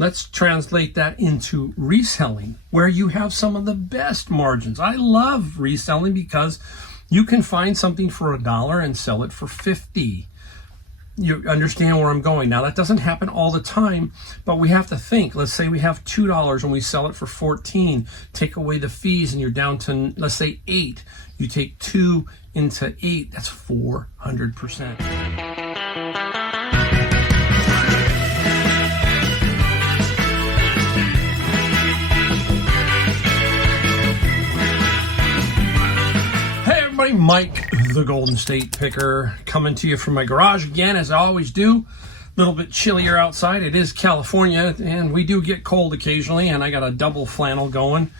let's translate that into reselling, where you have some of the best margins. I love reselling because you can find something for $1 and sell it for 50. You understand where I'm going. Now, that doesn't happen all the time, but we have to think. Let's say we have $2 and we sell it for 14. Take away the fees and you're down to, let's say, 8. You take 2 into 8, that's 400%. Mike, the Golden State Picker, coming to you from my garage again, as I always do. A little bit chillier outside. It is California, and we do get cold occasionally, and I got a double flannel going.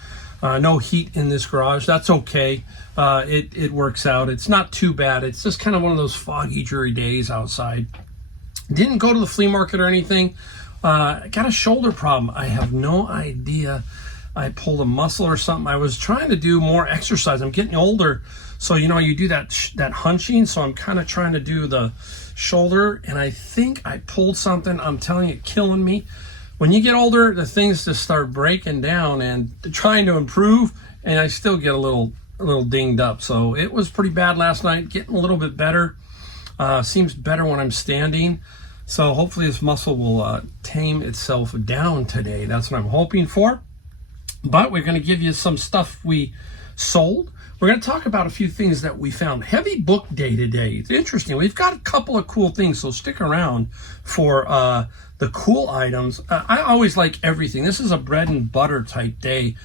No heat in this garage. That's okay. It works out. It's not too bad. It's just kind of one of those foggy, dreary days outside. Didn't go to the flea market or anything. Got a shoulder problem. I have no idea. I pulled a muscle or something. I was trying to do more exercise. I'm getting older. So, you do that hunching. So I'm kind of trying to do the shoulder, and I think I pulled something. I'm telling you, killing me. When you get older, the things just start breaking down and trying to improve, and I still get a little dinged up. So it was pretty bad last night, getting a little bit better. Seems better when I'm standing. So hopefully this muscle will tame itself down today. That's what I'm hoping for. But we're going to give you some stuff we sold. We're going to talk about a few things that we found. Heavy book day today. It's interesting. We've got a couple of cool things, so stick around for the cool items. I always like everything. This is a bread and butter type day.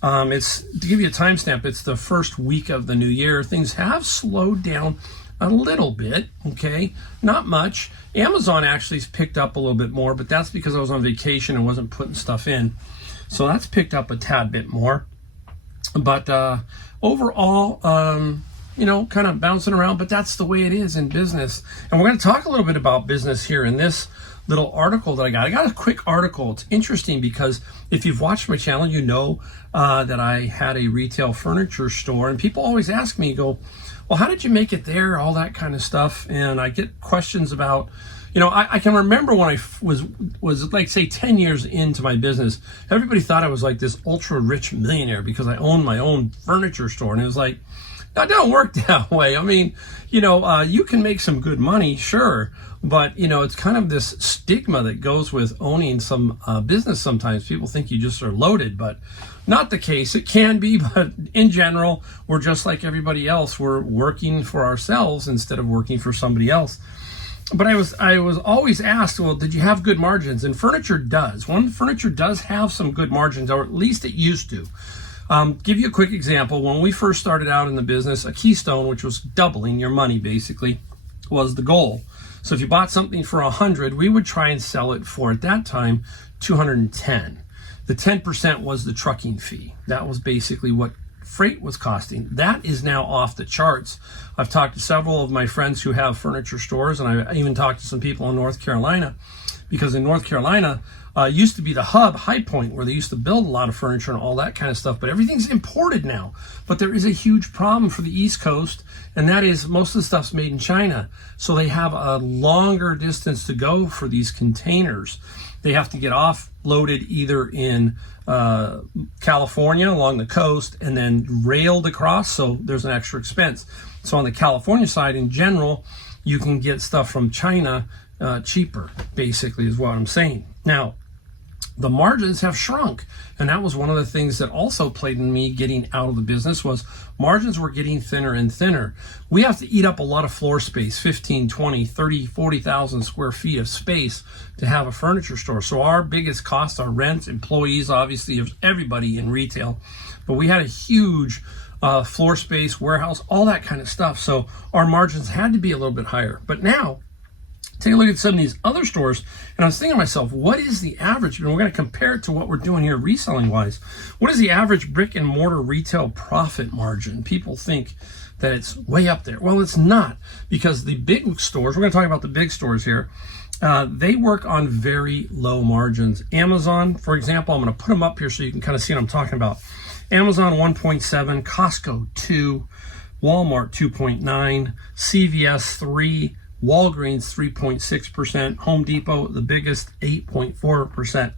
It's to give you a timestamp, it's the first week of the new year. Things have slowed down a little bit, okay? Not much. Amazon actually has picked up a little bit more, but that's because I was on vacation and wasn't putting stuff in. So that's picked up a tad bit more. But overall, kind of bouncing around, but that's the way it is in business. And we're going to talk a little bit about business here in this little article that I got. I got a quick article. It's interesting because if you've watched my channel, you know that I had a retail furniture store, and people always ask me, go, well, how did you make it there? All that kind of stuff. And I get questions about, I can remember when I was like, say, 10 years into my business, everybody thought I was like this ultra rich millionaire because I owned my own furniture store. And it was like, that don't work that way. I mean, you can make some good money, sure. But, it's kind of this stigma that goes with owning some business sometimes. People think you just are loaded, but not the case. It can be, but in general, we're just like everybody else. We're working for ourselves instead of working for somebody else. But I was always asked, well, did you have good margins? And furniture does. Furniture does have some good margins, or at least it used to. Give you a quick example. When we first started out in the business, a keystone, which was doubling your money basically, was the goal. So if you bought something for 100, we would try and sell it for, at that time, 210. The 10% was the trucking fee. That was basically what freight was costing. That is now off the charts. I've talked to several of my friends who have furniture stores, and I even talked to some people in North Carolina, because in North Carolina used to be the hub, High Point, where they used to build a lot of furniture and all that kind of stuff, but everything's imported now. But there is a huge problem for the East Coast, and that is most of the stuff's made in China. So they have a longer distance to go for these containers. They have to get offloaded either in California along the coast and then railed across, so there's an extra expense. So on the California side in general, you can get stuff from China cheaper, basically is what I'm saying. Now, the margins have shrunk, and that was one of the things that also played in me getting out of the business, was margins were getting thinner and thinner. We have to eat up a lot of floor space, 15, 20, 30, 40,000 square feet of space to have a furniture store. So our biggest costs are rent, employees, obviously, of everybody in retail. But we had a huge floor space, warehouse, all that kind of stuff. So our margins had to be a little bit higher. But now, take a look at some of these other stores, and I was thinking to myself, what is the average? And we're going to compare it to what we're doing here reselling wise. What is the average brick and mortar retail profit margin? People think that it's way up there. Well, it's not, because the big stores, we're going to talk about the big stores here, they work on very low margins. Amazon, for example, I'm going to put them up here so you can kind of see what I'm talking about. Amazon 1.7, Costco 2, Walmart 2.9, CVS 3, Walgreens 3.6%, Home Depot, the biggest, 8.4%.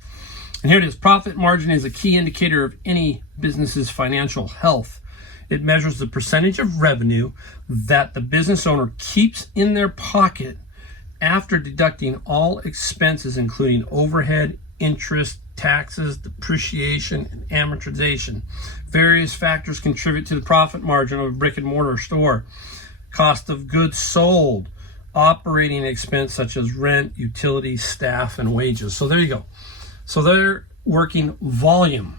And here it is. Profit margin is a key indicator of any business's financial health. It measures the percentage of revenue that the business owner keeps in their pocket after deducting all expenses, including overhead, interest, taxes, depreciation, and amortization. Various factors contribute to the profit margin of a brick and mortar store. Cost of goods sold, operating expense such as rent, utilities, staff, and wages. So there you go. So they're working volume,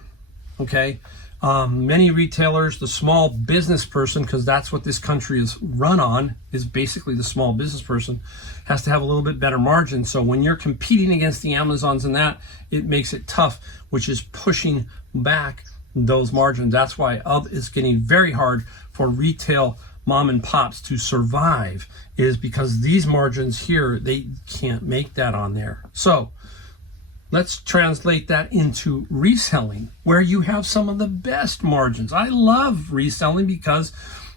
okay? Many retailers, the small business person, because that's what this country is run on, is basically the small business person, has to have a little bit better margin. So when you're competing against the Amazons and that, it makes it tough, which is pushing back those margins. That's why it's getting very hard for retail mom and pops to survive, is because these margins here, they can't make that on there. So let's translate that into reselling, where you have some of the best margins. I love reselling because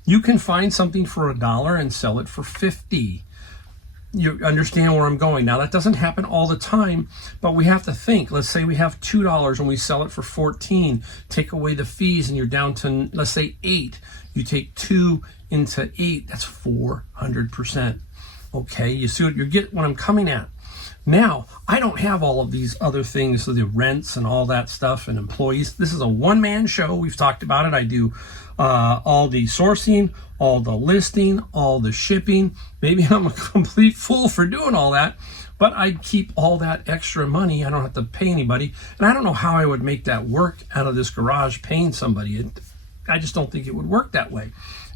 you can find something for $1 and sell it for 50. You understand where I'm going. Now, that doesn't happen all the time, but we have to think. Let's say we have $2 and we sell it for 14. Take away the fees and you're down to, let's say, 8. You take 2 into 8, that's 400%. Okay, you see what you get what I'm coming at. Now, I don't have all of these other things, so the rents and all that stuff and employees. This is a one-man show. We've talked about it. I do all the sourcing, all the listing, all the shipping. Maybe I'm a complete fool for doing all that, but I keep all that extra money. I don't have to pay anybody. And I don't know how I would make that work out of this garage paying somebody. I just don't think it would work that way.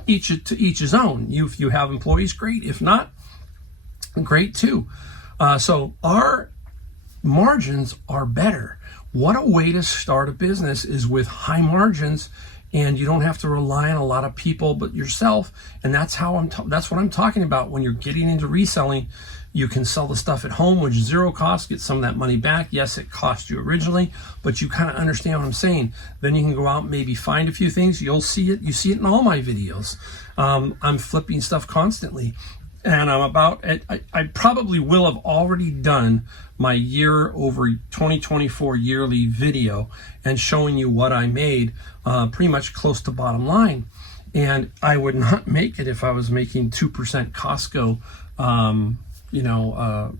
Each to each his own. If you have employees, great. If not, great too. So our margins are better. What a way to start a business is with high margins, and you don't have to rely on a lot of people but yourself. And that's how that's what I'm talking about. When you're getting into reselling, you can sell the stuff at home, which is zero cost, get some of that money back. Yes, it cost you originally, but you kind of understand what I'm saying. Then you can go out and maybe find a few things. You'll see it. You see it in all my videos. I'm flipping stuff constantly. And I probably will have already done my year over 2024 yearly video and showing you what I made, pretty much close to bottom line. And I would not make it if I was making 2% Costco,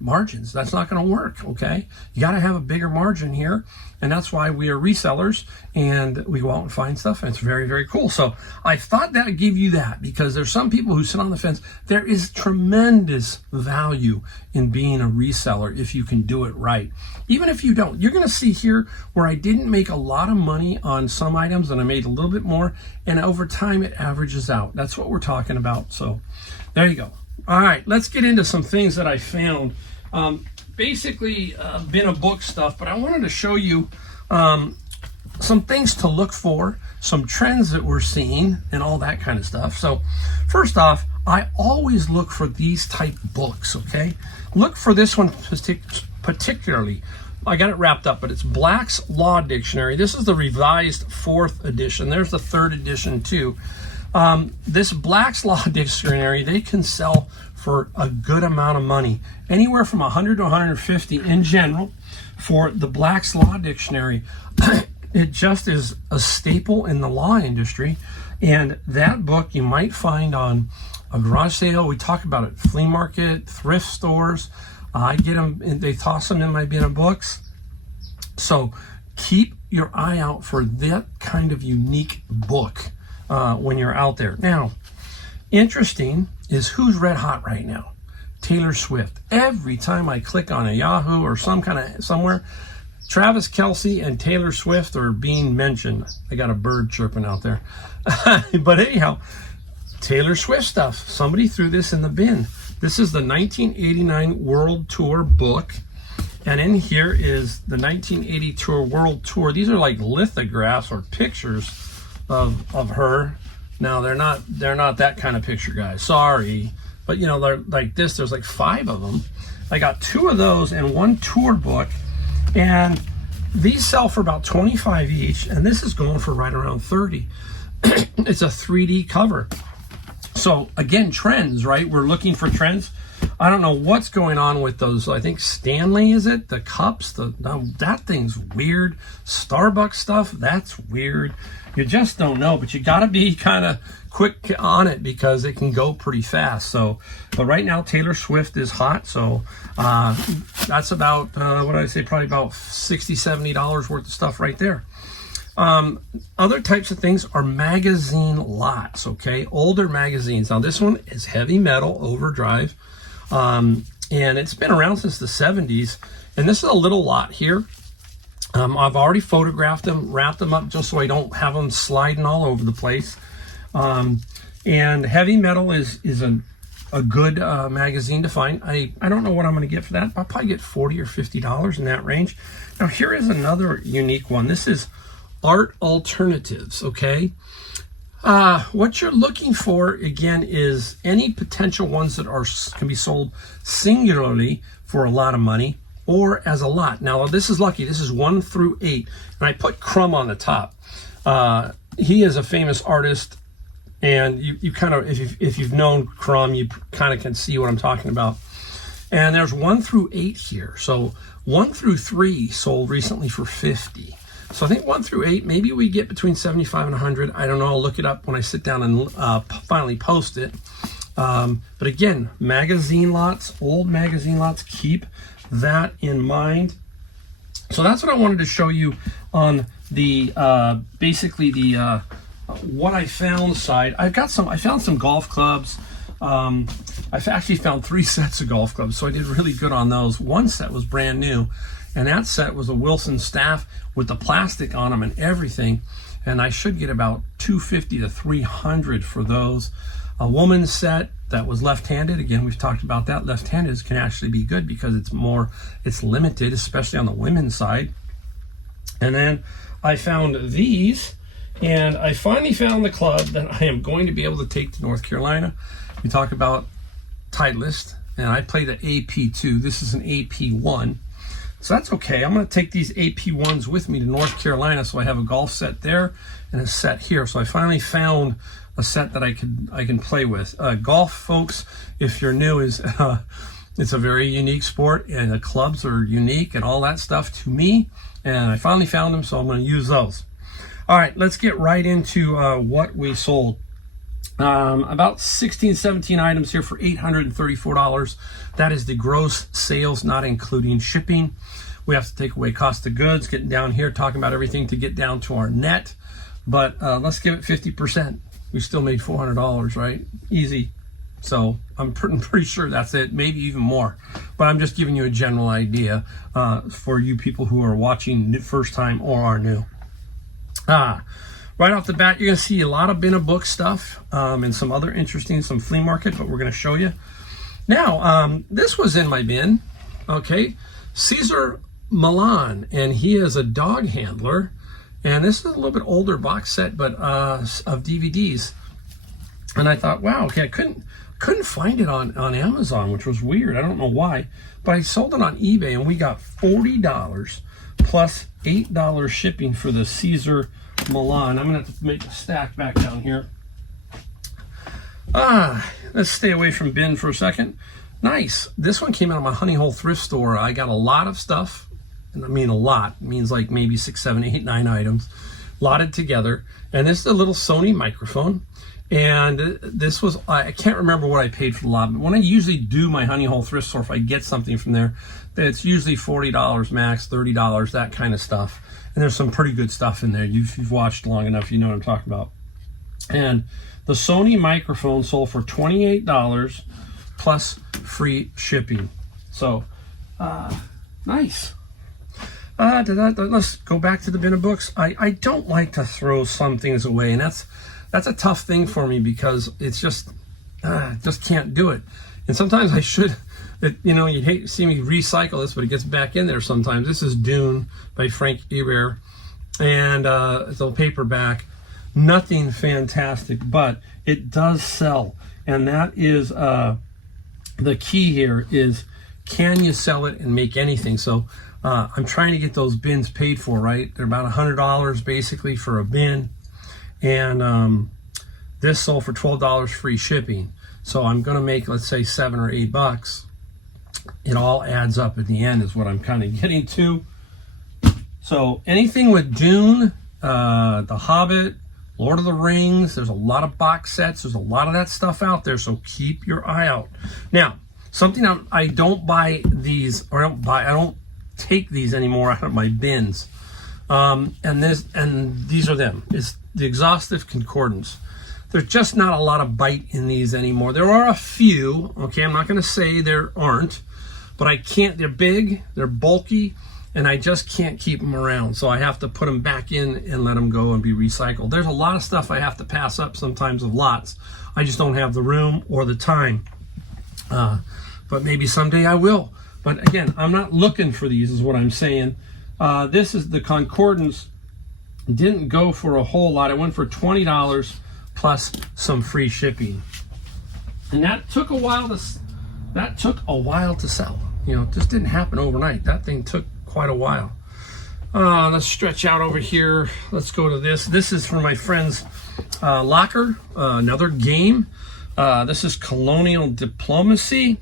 margins. That's not going to work. Okay. You got to have a bigger margin here. And that's why we are resellers and we go out and find stuff. And it's very, very cool. So I thought that I'd give you that, because there's some people who sit on the fence. There is tremendous value in being a reseller if you can do it right. Even if you don't, you're going to see here where I didn't make a lot of money on some items and I made a little bit more. And over time it averages out. That's what we're talking about. So there you go. All right, let's get into some things that I found. Basically, been a book stuff, but I wanted to show you some things to look for, some trends that we're seeing, and all that kind of stuff. So first off, I always look for these type books, okay? Look for this one particularly. I got it wrapped up, but it's Black's Law Dictionary. This is the revised 4th edition. There's the 3rd edition too. This Black's Law Dictionary, they can sell for a good amount of money, anywhere from $100 to $150 in general for the Black's Law Dictionary. It just is a staple in the law industry, and that book you might find on a garage sale. We talk about it, flea market, thrift stores. I get them, they toss them in my bin of books. So keep your eye out for that kind of unique book when you're out there. Now, interesting is who's red hot right now? Taylor Swift. Every time I click on a Yahoo or somewhere, Travis Kelce and Taylor Swift are being mentioned. I got a bird chirping out there. But anyhow, Taylor Swift stuff. Somebody threw this in the bin. This is the 1989 World Tour book. And in here is the 1980 Tour World Tour. These are like lithographs or pictures of her. Now they're not that kind of picture, guys. Sorry, but you know, they're like this. There's like 5 of them. I got 2 of those and 1 tour book, and these sell for about $25 each, and this is going for right around $30. It's a 3D cover. So again, trends, right? We're looking for trends. I don't know what's going on with those. I think Stanley, is it? The cups, that thing's weird. Starbucks stuff, that's weird. You just don't know, but you got to be kind of quick on it because it can go pretty fast. So, but right now Taylor Swift is hot. So that's about, what did I say? Probably about $60, $70 worth of stuff right there. Other types of things are magazine lots, okay? Older magazines. Now this one is Heavy Metal Overdrive. And it's been around since the 70s. And this is a little lot here. I've already photographed them, wrapped them up just so I don't have them sliding all over the place. And Heavy Metal is a good magazine to find. I don't know what I'm going to get for that. I'll probably get $40 or $50 in that range. Now here is another unique one. This is Art Alternatives, okay? What you're looking for, again, is any potential ones that can be sold singularly for a lot of money or as a lot. Now, this is lucky. This is 1 through 8. And I put Crumb on the top. He is a famous artist, and you kind of, if you've known Crumb, you kind of can see what I'm talking about. And there's 1 through 8 here. So 1 through 3 sold recently for $50. So I think 1 through 8, maybe we get between 75 and 100. I don't know. I'll look it up when I sit down and finally post it. But again, magazine lots, old magazine lots, keep that in mind. So that's what I wanted to show you on the basically the what I found side. I found some golf clubs. I've actually found 3 sets of golf clubs, so I did really good on those. One set was brand new. And that set was a Wilson staff with the plastic on them and everything. And I should get about $250 to $300 for those. A woman's set that was left-handed. Again, we've talked about that. Left-handed can actually be good because it's limited, especially on the women's side. And then I found these, and I finally found the club that I am going to be able to take to North Carolina. We talk about Titleist, and I play the AP2. This is an AP1. So that's okay. I'm going to take these AP1s with me to North Carolina, so I have a golf set there and a set here. So I finally found a set that I can play with. Golf, folks, if you're new, it's a very unique sport, and the clubs are unique and all that stuff to me. And I finally found them, so I'm going to use those. All right, let's get right into what we sold. About 16, 17 items here for $834. That is the gross sales, not including shipping. We have to take away cost of goods, getting down here, talking about everything to get down to our net. But let's give it 50%. We still made $400, right? Easy. So I'm pretty sure that's it, maybe even more. But I'm just giving you a general idea for you people who are watching first time or are new. Right off the bat, you're going to see a lot of bin of book stuff and some other interesting, some flea market, but we're going to show you. Now, this was in my bin, okay? Cesar Millan, and he is a dog handler. And this is a little bit older box set, but of DVDs. And I thought, wow, okay, I couldn't find it on Amazon, which was weird. I don't know why. But I sold it on eBay, and we got $40 plus $8 shipping for the Cesar Millan. I'm gonna have to make the stack back down here. Let's stay away from bin for a second. Nice. This one came out of my Honey Hole thrift store. I got a lot of stuff, and I mean a lot. It means like maybe 6, 7, 8, 9 items lotted together. And this is a little Sony microphone. And this was, I can't remember what I paid for the lot, but when I usually do my Honey Hole thrift store, if I get something from there, it's usually $40 max, $30, that kind of stuff. And there's some pretty good stuff in there. If you've watched long enough, you know what I'm talking about. And the Sony microphone sold for $28 plus free shipping. So, nice. Let's go back to the bin of books. I don't like to throw some things away, and that's a tough thing for me because it's just can't do it. And sometimes I should, you'd hate to see me recycle this, but it gets back in there sometimes. This is Dune by Frank Herbert, and it's a paperback. Nothing fantastic, but it does sell. And that is the key here is, can you sell it and make anything? So I'm trying to get those bins paid for, right? They're about $100 basically for a bin. And this sold for $12 free shipping. So I'm going to make, let's say, $7 or $8 it all adds up at the end is what I'm kind of getting to. So anything with Dune, The Hobbit, Lord of the Rings, there's a lot of box sets. There's a lot of that stuff out there, so keep your eye out. Now, something I don't buy these, or I don't take these anymore out of my bins. And these are them. It's the Exhaustive Concordance. There's just not a lot of bite in these anymore. There are a few, okay, I'm not going to say there aren't, but I can't, they're big, they're bulky, and I just can't keep them around. So I have to put them back in and let them go and be recycled. There's a lot of stuff I have to pass up sometimes of lots. I just don't have the room or the time. But maybe someday I will. But again, I'm not looking for these is what I'm saying. This is the Concordance. Didn't go for a whole lot. It went for $20 plus some free shipping. And that took a while to sell. You know, it just didn't happen overnight. That thing took quite a while. Let's stretch out over here. Let's go to this. This is for my friend's locker, another game. This is Colonial Diplomacy.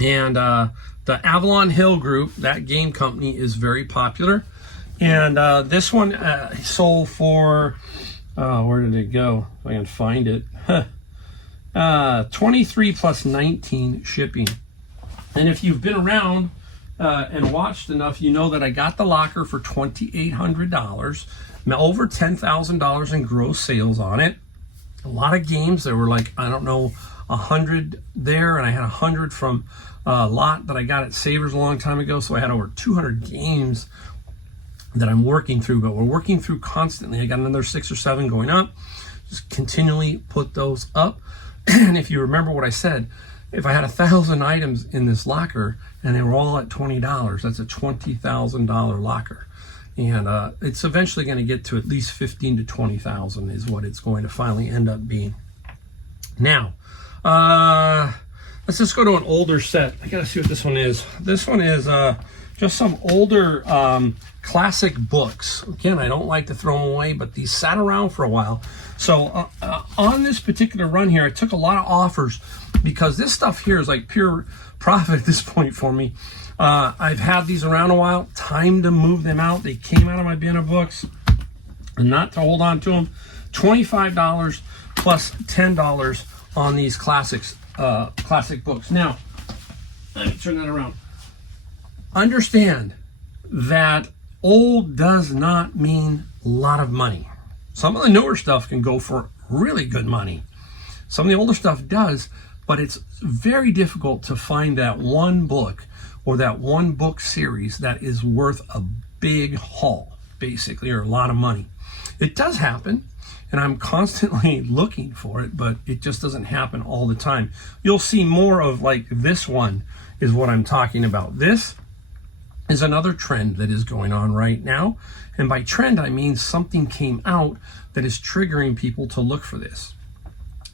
And the Avalon Hill Group, that game company, is very popular. And this one sold for, where did it go? If I can find it. 23 plus 19 shipping. And if you've been around and watched enough, you know that I got the locker for $2,800, over $10,000 in gross sales on it. A lot of games. There were like, I don't know, 100 there, and I had 100 from a lot that I got at Savers a long time ago. So I had over 200 games that I'm working through, but we're working through constantly. I got another 6 or 7 going up. Just continually put those up. And if you remember what I said, if I had 1,000 items in this locker and they were all at $20, that's a $20,000 locker. And it's eventually going to get to at least 15 to 20,000 is what it's going to finally end up being. Now, let's just go to an older set. I gotta see what this one is. This one is just some older classic books. Again, I don't like to throw them away, but these sat around for a while. So on this particular run here, I took a lot of offers because this stuff here is like pure profit at this point for me. I've had these around a while. Time to move them out. They came out of my bin of books, and not to hold on to them. $25 plus $10 on these classic books. Now, let me turn that around. Understand that old does not mean a lot of money. Some of the newer stuff can go for really good money. Some of the older stuff does, but it's very difficult to find that one book or that one book series that is worth a big haul, basically, or a lot of money. It does happen, and I'm constantly looking for it, but it just doesn't happen all the time. You'll see more of like this one is what I'm talking about. This is another trend that is going on right now. And by trend, I mean something came out that is triggering people to look for this.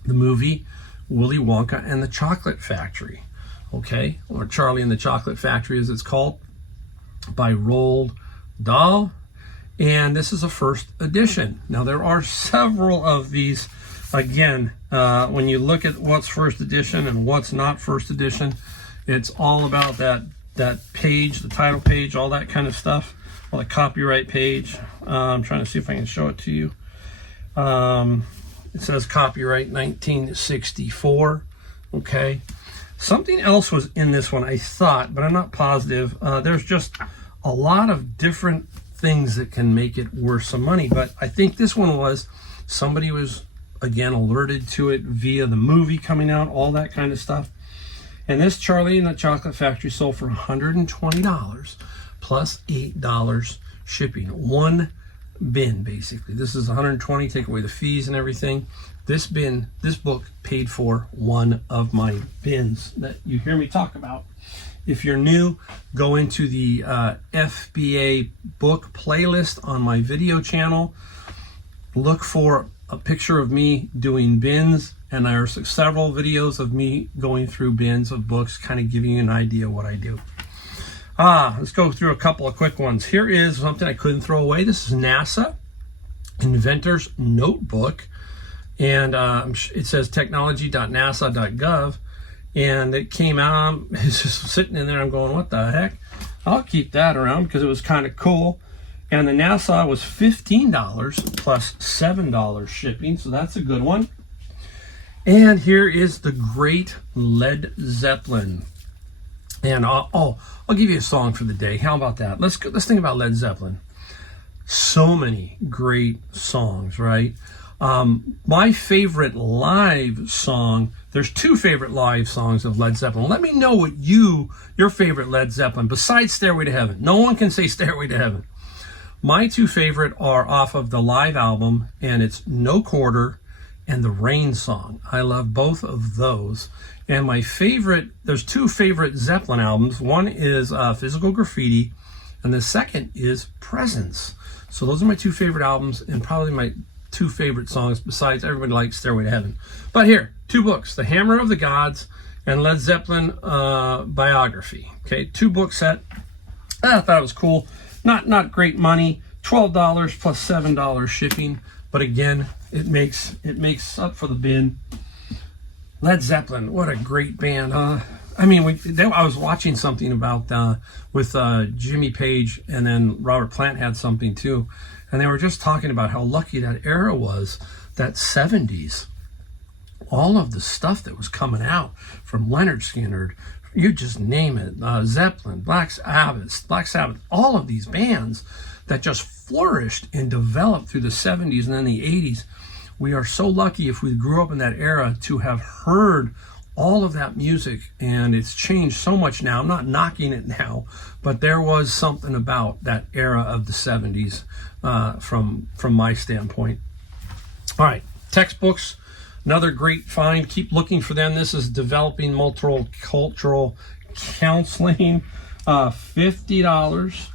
The movie Willy Wonka and the Chocolate Factory, okay? Or Charlie and the Chocolate Factory as it's called, by Roald Dahl. And this is a first edition. Now there are several of these. Again, when you look at what's first edition and what's not first edition, it's all about that page, the title page, all that kind of stuff. Well, the copyright page. I'm trying to see if I can show it to you. It says copyright 1964. Okay. Something else was in this one, I thought, but I'm not positive. There's just a lot of different things that can make it worth some money, but I think this one was, somebody was, again, alerted to it via the movie coming out, all that kind of stuff. And this Charlie and the Chocolate Factory sold for $120 plus $8 shipping. One bin, basically. This is $120, take away the fees and everything. This book paid for one of my bins that you hear me talk about. If you're new, go into the FBA book playlist on my video channel. Look for a picture of me doing bins, and there are several videos of me going through bins of books, kind of giving you an idea of what I do. Let's go through a couple of quick ones. Here is something I couldn't throw away. This is NASA Inventor's Notebook, and it says technology.nasa.gov. and it came out. It's just sitting in there. I'm going, what the heck? I'll keep that around because it was kind of cool. And the Nassau was $15 plus $7 shipping, so that's a good one. And here is the great Led Zeppelin. And I'll give you a song for the day. How about that? Let's think about Led Zeppelin. So many great songs, right? My favorite live song, there's two favorite live songs of Led Zeppelin. Let me know what your favorite Led Zeppelin, besides Stairway to Heaven. No one can say Stairway to Heaven. My two favorite are off of the live album, and it's No Quarter and the Rain Song. I love both of those. And my favorite, there's two favorite Zeppelin albums. One is Physical Graffiti, and the second is Presence. So those are my two favorite albums, and probably my two favorite songs, besides everybody likes Stairway to Heaven. But here, two books, The Hammer of the Gods and Led Zeppelin biography. Okay, 2-book set. I thought it was cool. Not great money, $12 plus $7 shipping, but again, it makes up for the bin. Led Zeppelin, what a great band, huh? I mean, I was watching something about with Jimmy Page, and then Robert Plant had something too, and they were just talking about how lucky that era was, that 70s. All of the stuff that was coming out from Leonard Skinner, you just name it, Zeppelin, Black Sabbath, all of these bands that just flourished and developed through the 70s and then the 80s. We are so lucky if we grew up in that era to have heard all of that music, and it's changed so much now. I'm not knocking it now, but there was something about that era of the 70s from my standpoint. All right, textbooks. Another great find. Keep looking for them. This is Developing Multicultural Counseling. $50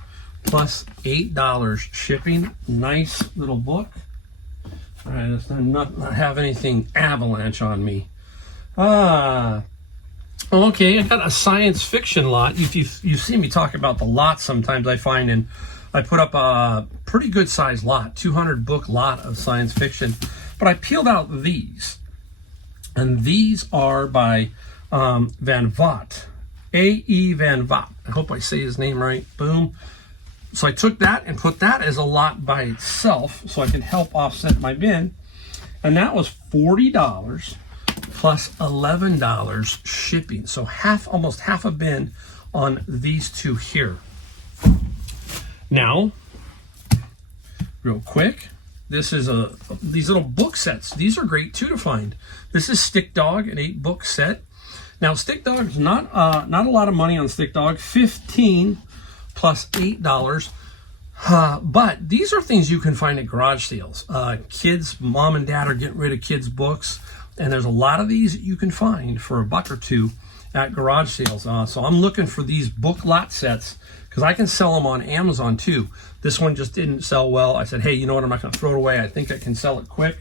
plus $8 shipping. Nice little book. All right, let's not have anything avalanche on me. Okay, I got a science fiction lot. You see me talk about the lot sometimes, I find, and I put up a pretty good sized lot, 200 book lot of science fiction. But I peeled out these. And these are by Van Vogt, A.E. Van Vogt. I hope I say his name right. Boom. So I took that and put that as a lot by itself so I could help offset my bin. And that was $40 plus $11 shipping. So almost half a bin on these two here. Now, real quick, this is these little book sets. These are great too to find. This is Stick Dog, an 8-book set. Now, Stick Dog is not a lot of money on Stick Dog, $15 plus $8. But these are things you can find at garage sales. Kids, mom and dad are getting rid of kids' books, and there's a lot of these that you can find for $1 or $2 at garage sales. So I'm looking for these book lot sets because I can sell them on Amazon too. This one just didn't sell well. I said, hey, you know what? I'm not going to throw it away. I think I can sell it quick.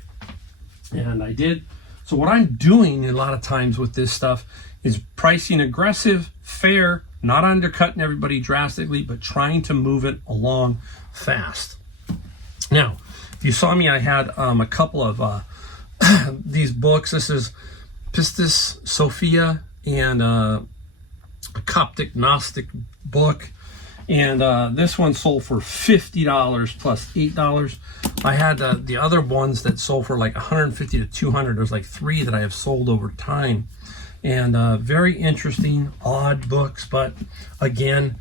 And I did. So what I'm doing a lot of times with this stuff is pricing aggressive, fair, not undercutting everybody drastically, but trying to move it along fast. Now, if you saw me, I had a couple of these books. This is Pistis Sophia and a Coptic Gnostic book. And this one sold for $50 plus $8. I had the other ones that sold for like $150 to $200. There's like 3 that I have sold over time. And very interesting, odd books, but again,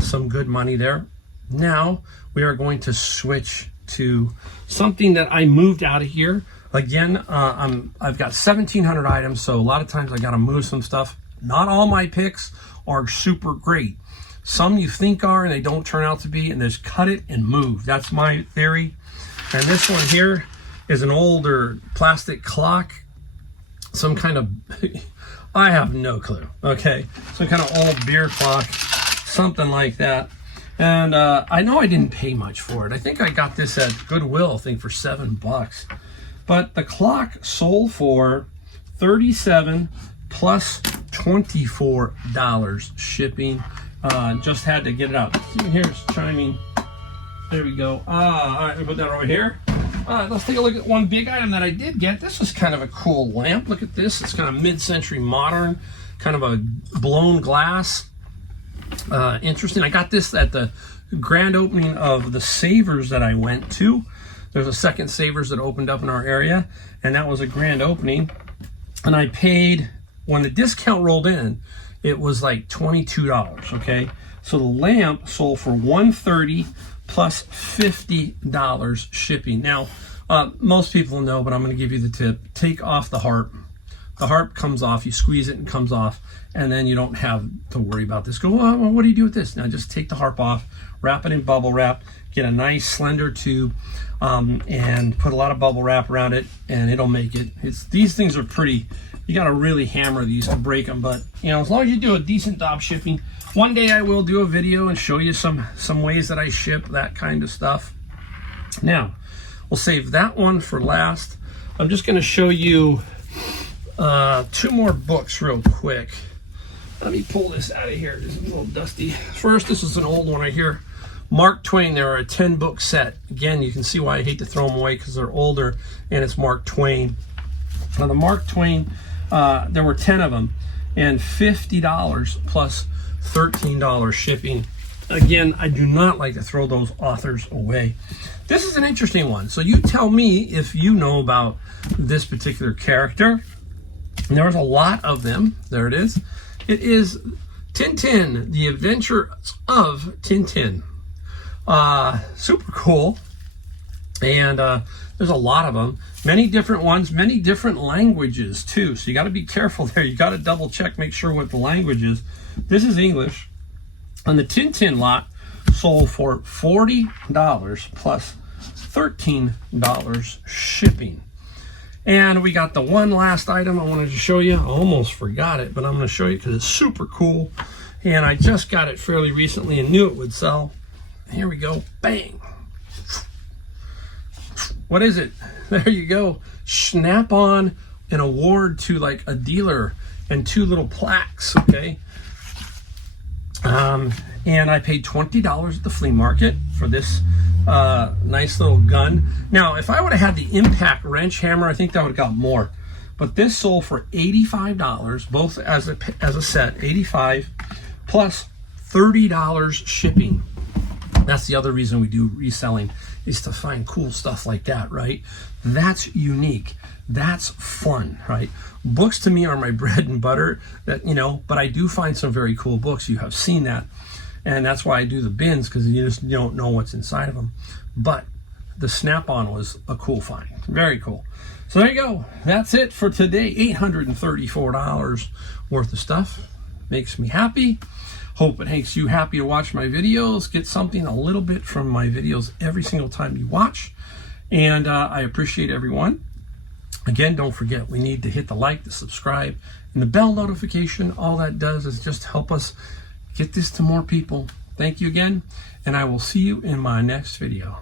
some good money there. Now we are going to switch to something that I moved out of here. Again, I've got 1,700 items, so a lot of times I got to move some stuff. Not all my picks are super great. Some you think are, and they don't turn out to be, and just cut it and move. That's my theory. And this one here is an older plastic clock, some kind of, I have no clue, okay? Some kind of old beer clock, something like that. And I know I didn't pay much for it. I think I got this at Goodwill, I think for $7. But the clock sold for $37 plus $24 shipping. Just had to get it out. See, here's chiming. There we go. All right, we put that over here. Let's take a look at one big item that I did get. This was kind of a cool lamp. Look at this. It's kind of mid-century modern. kind of a blown glass. Interesting. I got this at the grand opening of the Savers that I went to. There's a second Savers that opened up in our area, and that was a grand opening. And I paid, when the discount rolled in, it was like $22, okay? So the lamp sold for $130 plus $50 shipping. Now, most people know, but I'm going to give you the tip. Take off the harp. The harp comes off, you squeeze it and comes off, and then you don't have to worry about this. Go, well, what do you do with this? Now just take the harp off, wrap it in bubble wrap, get a nice slender tube, and put a lot of bubble wrap around it, and it'll make it. These things are pretty, you got to really hammer these to break them, but you know, as long as you do a decent job shipping. One day I will do a video and show you some ways that I ship, that kind of stuff. Now, we'll save that one for last. I'm just going to show you two more books real quick. Let me pull this out of here. This is a little dusty. First, this is an old one right here. Mark Twain. They're a 10-book set. Again, you can see why I hate to throw them away because they're older, and it's Mark Twain. Now, the Mark Twain, there were 10 of them, and $50 plus $13 shipping. Again, I do not like to throw those authors away. This is an interesting one. So you tell me if you know about this particular character. And there was a lot of them. There it is. It is Tintin, The Adventures of Tintin. Super cool. And there's a lot of them. Many different ones, many different languages too. So you got to be careful there. You got to double check, make sure what the language is. This is English. And the Tintin lot sold for $40 plus $13 shipping. And we got the one last item I wanted to show you. I almost forgot it, but I'm going to show you because it's super cool. And I just got it fairly recently and knew it would sell. Here we go. Bang. What is it? There you go. Snap-on, an award to like a dealer, and two little plaques, okay? And I paid $20 at the flea market for this nice little gun. Now, if I would have had the impact wrench hammer, I think that would have got more. But this sold for $85, both as a set, $85 plus $30 shipping. That's the other reason we do reselling, is to find cool stuff like that, right? That's unique. That's fun, right? Books to me are my bread and butter, that, you know, but I do find some very cool books. You have seen that. And that's why I do the bins, because you just don't know what's inside of them. But the Snap-on was a cool find. Very cool. So there you go. That's it for today. $834 worth of stuff. Makes me happy. Hope it makes you happy to watch my videos. Get something a little bit from my videos every single time you watch. And I appreciate everyone. Again, don't forget, we need to hit the like, the subscribe, and the bell notification. All that does is just help us get this to more people. Thank you again, and I will see you in my next video.